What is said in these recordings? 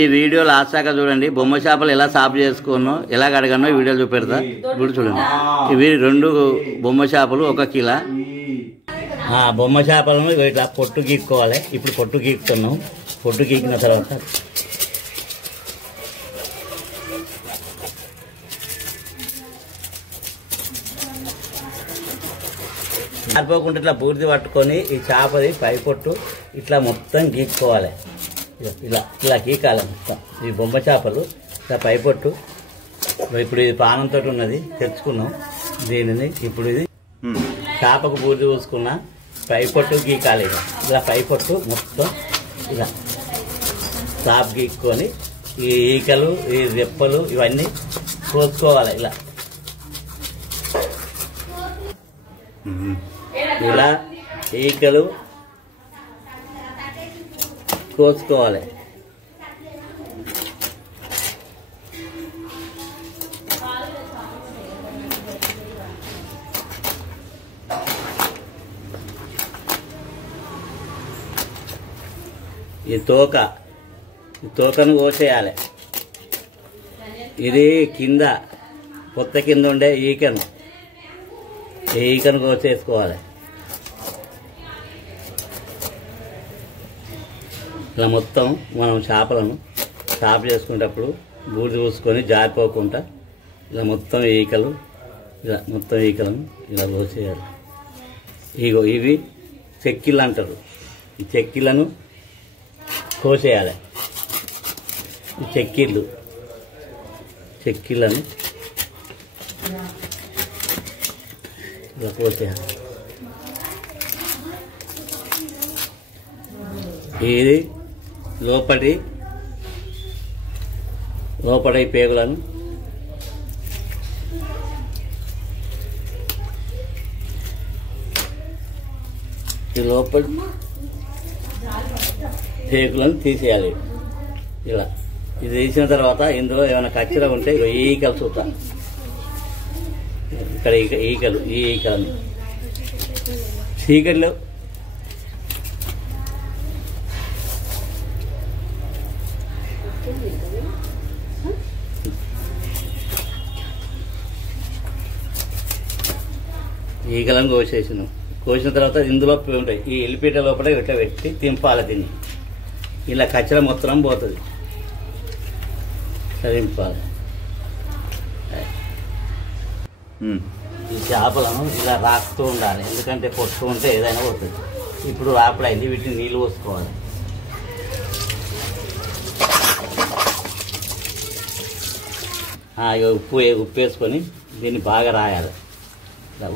ఈ video last దాకా చూడండి. బొమ్మ చేపలు ఎలా సాఫ్ చేసుకున్నానో ఎలా కడగానో ఈ వీడియోలు చూపెడతా. ఇప్పుడు చూడండి, ఇవి 2 బొమ్మ చేపలు 1 కిలో. బొమ్మ చేపలను ఇట్లా పొట్టు గీక్కోవాలి. ఇప్పుడు పొట్టు గీక్కుతున్నాం. పొట్టు గీకిన తర్వాత ఆరిపోకుండా ఇట్లా పూర్తి పట్టుకొని ఈ చేపది పై పొట్టు ఇట్లా మొత్తం గీక్కోవాలి. ఇలా ఇలా గీకాలి మొత్తం. ఈ బొమ్మ చేపలు ఇట్లా పై పొట్టు. ఇప్పుడు ఇది పానంతో ఉన్నది తెచ్చుకున్నాం దీనిని. ఇప్పుడు ఇది చేపకు పూర్తి పూసుకున్న పై పొట్టు గీకాలి. ఇలా పై పొట్టు మొత్తం ఇలా సాప్ గీక్కొని ఈ ఈకలు ఈ రెప్పలు ఇవన్నీ కోసుకోవాలి. ఇలా ఇలా ఈకలు కోసుకోవాలి. ఈ తోకను కోసేయాలి. ఇది కింద పొత్త కింద ఉండే ఈకను కోసేసుకోవాలి. ఇలా మొత్తం మనం చేపలను సాఫ్ చేసుకునేటప్పుడు బూడిద పూసుకొని జారిపోకుండా ఇలా మొత్తం ఈకలను ఇలా కోసేయాలి. ఇవి చెక్కిళ్ళు అంటారు. ఈ చెక్కిళ్ళను కోసేయాలి. ఈ చెక్కిళ్ళను ఇలా కోసేయాలి. ఇది లోపటి పేగులను తీసేయాలి. ఇలా ఇది తీసిన తర్వాత ఇందులో ఏమైనా కచ్చర ఉంటే ఈకలు చూద్దాం. ఇక్కడ ఈ ఈకలను చీకటిలో ఈకలను కోసిన తర్వాత ఇందులో ఉంటాయి. ఈ ఎల్లిపీట లోపల ఇట్లా పెట్టి తింపాలి. దీన్ని ఇలా కచ్చర మొత్తం పోతుంది. తింపాలి. ఈ చేపలను ఇలా రాకుతూ ఉండాలి. ఎందుకంటే పొట్టు ఉంటే ఏదైనా పోతుంది. ఇప్పుడు రాపడైంది. వీటిని నీళ్ళు పోసుకోవాలి. ఉప్పు వేసుకొని దీన్ని బాగా రాయాలి.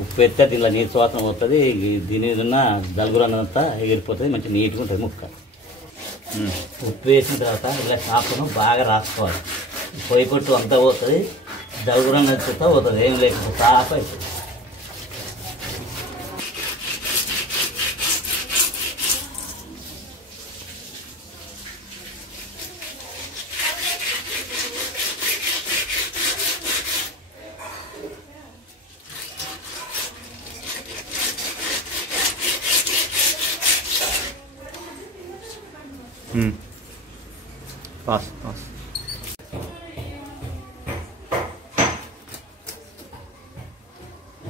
ఉప్పు వేస్తే దీనిలో నీరు శ్వాసం పోతుంది. దీని మీద ఉన్న దలుగురన్నంతా ఎగిరిపోతుంది. మంచి నీట్గా ఉంటుంది ముక్క. ఉప్పు వేసిన తర్వాత ఇలా చేపను బాగా రాసుకోవాలి. పొయ్యి పొట్టు అంతా పోతుంది. దలుగురన్నంతా పోతుంది. ఏం లేకపోతే సాఫ్ అవుతుంది. పాస్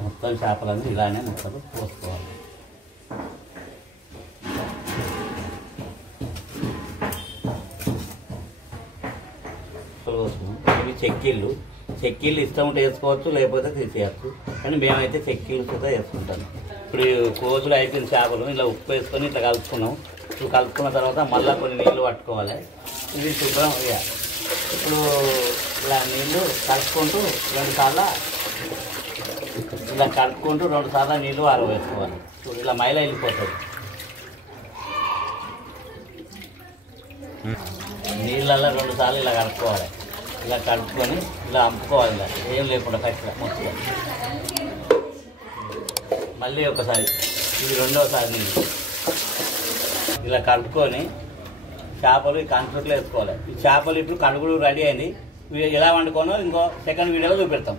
మొత్తం చేపలను ఇలానే మొత్తం పోసుకోవాలి. ఇవి చెక్కిళ్ళు ఇష్టం ఉంటే వేసుకోవచ్చు, లేకపోతే తీసేయచ్చు. కానీ మేమైతే చెక్కిళ్ళు కూడా వేసుకుంటాను. ఇప్పుడు కోసులు అయిపోయిన చేపలు ఇలా ఉప్పు వేసుకొని ఇట్లా కలుపుకున్నాం. ఇప్పుడు కలుపుకున్న తర్వాత మళ్ళీ కొన్ని నీళ్ళు పట్టుకోవాలి. ఇది శుభ్రం. ఇప్పుడు ఇలా నీళ్ళు కలుపుకుంటూ 2 సార్లు నీళ్ళు ఆరవేసుకోవాలి. ఇప్పుడు ఇలా మైల వెళ్ళిపోతుంది. నీళ్ళల్లో 2 సార్లు ఇలా కలుపుకోవాలి. ఇలా కలుపుకొని ఇలా అంపుకోవాలి. ఇలా ఏం లేకుండా కట్టిగా మొత్తం. మళ్ళీ ఒకసారి ఇది 2వసారి నీళ్ళు ఇలా కలుపుకొని చేపలు ఈ కంచుట్లో వేసుకోవాలి. ఈ చేపలు ఇప్పుడు కడుగుడు రెడీ అయింది. ఎలా వండుకోనో ఇంకో సెకండ్ వీడియోలో చూపెడతాం.